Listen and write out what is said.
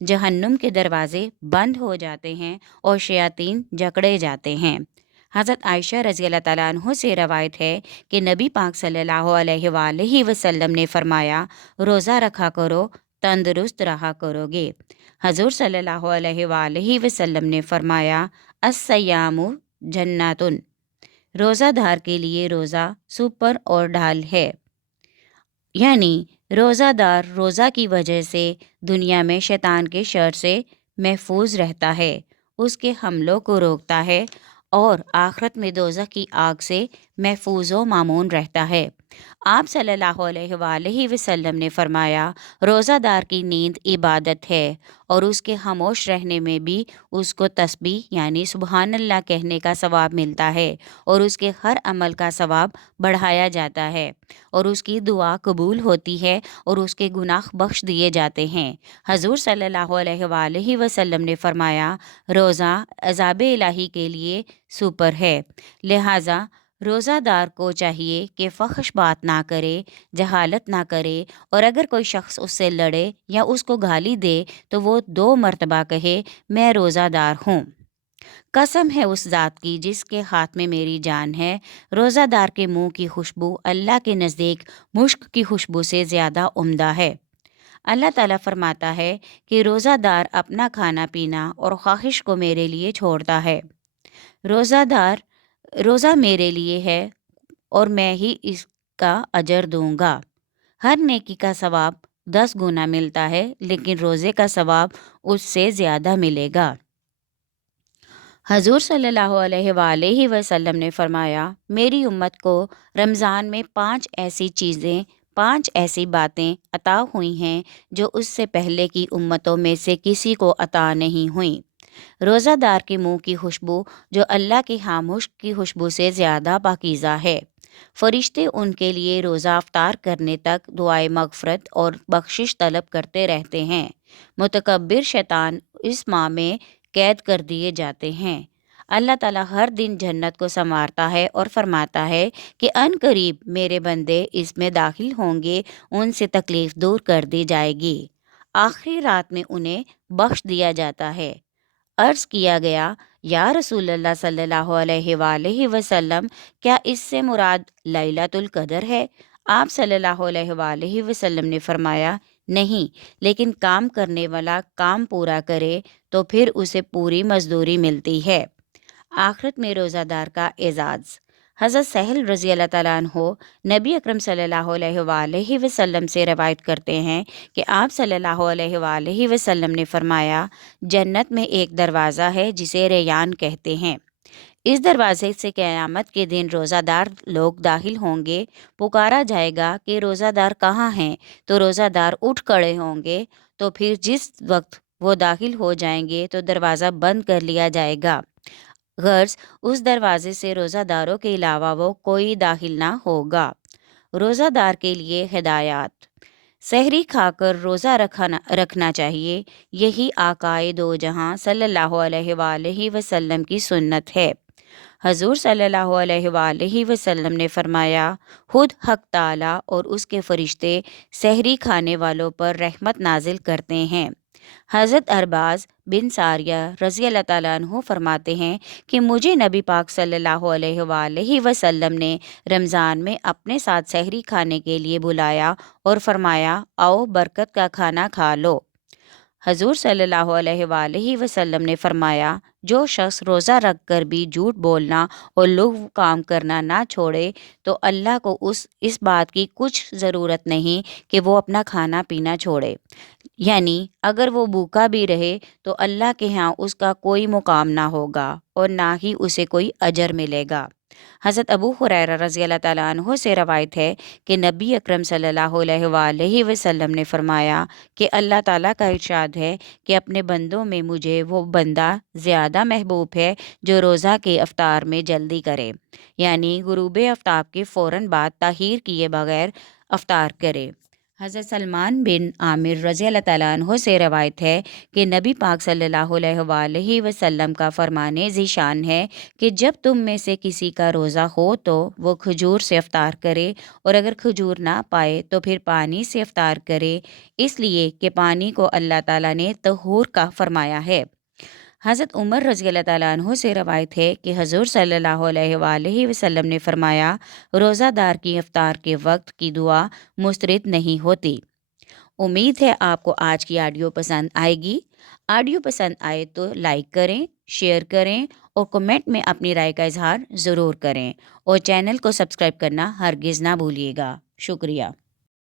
جہنم کے دروازے بند ہو جاتے ہیں اور شیاطین جکڑے جاتے ہیں۔ حضرت عائشہ رضی اللہ تعالیٰ عنہ سے روایت ہے کہ نبی پاک صلی اللہ علیہ وآلہ وسلم نے فرمایا، روزہ رکھا کرو، تندرست رہا کرو گے۔ حضور صلی اللہ علیہ وآلہ وسلم نے فرمایا، الصیام جناتن، روزہ دار کے لیے روزہ سپر اور ڈھال ہے، یعنی روزہ دار روزہ کی وجہ سے دنیا میں شیطان کے شر سے محفوظ رہتا ہے، اس کے حملوں کو روکتا ہے اور آخرت میں دوزخ کی آگ سے محفوظ و مامون رہتا ہے۔ آپ صلی اللہ علیہ وآلہ وسلم نے فرمایا، روزہ دار کی نیند عبادت ہے اور اس کے خاموش رہنے میں بھی اس کو تسبیح یعنی سبحان اللہ کہنے کا ثواب ملتا ہے اور اس کے ہر عمل کا ثواب بڑھایا جاتا ہے اور اس کی دعا قبول ہوتی ہے اور اس کے گناہ بخش دیے جاتے ہیں۔ حضور صلی اللہ علیہ وآلہ وسلم نے فرمایا، روزہ عذاب الہی کے لیے سپر ہے، لہٰذا روزہ دار کو چاہیے کہ فحش بات نہ کرے، جہالت نہ کرے، اور اگر کوئی شخص اس سے لڑے یا اس کو گالی دے تو وہ 2 مرتبہ کہے، میں روزہ دار ہوں۔ قسم ہے اس ذات کی جس کے ہاتھ میں میری جان ہے، روزہ دار کے منہ کی خوشبو اللہ کے نزدیک مشک کی خوشبو سے زیادہ عمدہ ہے۔ اللہ تعالیٰ فرماتا ہے کہ روزہ دار اپنا کھانا پینا اور خواہش کو میرے لیے چھوڑتا ہے۔ روزہ میرے لیے ہے اور میں ہی اس کا اجر دوں گا۔ ہر نیکی کا ثواب 10 گنا ملتا ہے، لیکن روزے کا ثواب اس سے زیادہ ملے گا۔ حضور صلی اللہ علیہ وآلہ وسلم نے فرمایا، میری امت کو رمضان میں 5 ایسی باتیں عطا ہوئی ہیں جو اس سے پہلے کی امتوں میں سے کسی کو عطا نہیں ہوئیں۔ روزہ دار کے منہ کی خوشبو جو اللہ کے ہاں مشک کی خوشبو سے زیادہ پاکیزہ ہے۔ فرشتے ان کے لیے روزہ افطار کرنے تک دعائے مغفرت اور بخشش طلب کرتے رہتے ہیں۔ متکبر شیطان اس ماہ میں قید کر دیے جاتے ہیں۔ اللہ تعالیٰ ہر دن جنت کو سنوارتا ہے اور فرماتا ہے کہ ان قریب میرے بندے اس میں داخل ہوں گے، ان سے تکلیف دور کر دی جائے گی، آخری رات میں انہیں بخش دیا جاتا ہے۔ عرض کیا گیا، یا رسول اللہ صلی اللہ علیہ وآلہ وسلم، کیا اس سے مراد لیلۃ القدر ہے؟ آپ صلی اللہ علیہ وآلہ وسلم نے فرمایا، نہیں، لیکن کام کرنے والا کام پورا کرے تو پھر اسے پوری مزدوری ملتی ہے۔ آخرت میں روزہ دار کا اعزاز۔ حضرت سہل رضی اللہ تعالیٰ عنہ نبی اکرم صلی اللہ علیہ وآلہ وسلم سے روایت کرتے ہیں کہ آپ صلی اللہ علیہ وآلہ وسلم نے فرمایا، جنت میں ایک دروازہ ہے جسے ریان کہتے ہیں، اس دروازے سے قیامت کے دن روزہ دار لوگ داخل ہوں گے، پکارا جائے گا کہ روزہ دار کہاں ہیں؟ تو روزہ دار اٹھ کھڑے ہوں گے، تو پھر جس وقت وہ داخل ہو جائیں گے تو دروازہ بند کر لیا جائے گا، غرض اس دروازے سے روزہ داروں کے علاوہ وہ کوئی داخل نہ ہوگا۔ روزہ دار کے لیے ہدایات۔ سحری کھا کر روزہ رکھنا چاہیے، یہی آقائے دو جہاں صلی اللہ علیہ وآلہ وسلم کی سنت ہے۔ حضور صلی اللہ علیہ وآلہ وسلم نے فرمایا، خود حق تعالیٰ اور اس کے فرشتے سحری کھانے والوں پر رحمت نازل کرتے ہیں۔ حضرت ارباز بن ساریہ رضی اللہ تعالیٰ عنہ فرماتے ہیں کہ مجھے نبی پاک صلی اللہ علیہ وآلہ وسلم نے رمضان میں اپنے ساتھ سحری کھانے کے لیے بلایا اور فرمایا، آؤ برکت کا کھانا کھا لو۔ حضور صلی اللہ علیہ وآلہ وسلم نے فرمایا، جو شخص روزہ رکھ کر بھی جھوٹ بولنا اور لغو کام کرنا نہ چھوڑے تو اللہ کو اس بات کی کچھ ضرورت نہیں کہ وہ اپنا کھانا پینا چھوڑے، یعنی اگر وہ بھوکا بھی رہے تو اللہ کے ہاں اس کا کوئی مقام نہ ہوگا اور نہ ہی اسے کوئی اجر ملے گا۔ حضرت ابو ہریرہ رضی اللہ تعالیٰ عنہ سے روایت ہے کہ نبی اکرم صلی اللہ علیہ وآلہ وسلم نے فرمایا کہ اللہ تعالیٰ کا ارشاد ہے کہ اپنے بندوں میں مجھے وہ بندہ زیادہ محبوب ہے جو روزہ کے افطار میں جلدی کرے، یعنی غروب آفتاب کے فوراً بعد تاخیر کیے بغیر افطار کرے۔ حضرت سلمان بن عامر رضی اللہ تعالیٰ عنہ سے روایت ہے کہ نبی پاک صلی اللہ علیہ وآلہ وسلم کا فرمان ذیشان ہے کہ جب تم میں سے کسی کا روزہ ہو تو وہ کھجور سے افطار کرے، اور اگر کھجور نہ پائے تو پھر پانی سے افطار کرے، اس لیے کہ پانی کو اللہ تعالیٰ نے طہور کا فرمایا ہے۔ حضرت عمر رضی اللہ تعالیٰ عنہ سے روایت ہے کہ حضور صلی اللہ علیہ وآلہ وسلم نے فرمایا، روزہ دار کی افطار کے وقت کی دعا مسترد نہیں ہوتی۔ امید ہے آپ کو آج کی آڈیو پسند آئے گی۔ آڈیو پسند آئے تو لائک کریں، شیئر کریں اور کمنٹ میں اپنی رائے کا اظہار ضرور کریں، اور چینل کو سبسکرائب کرنا ہرگز نہ بھولیے گا۔ شکریہ۔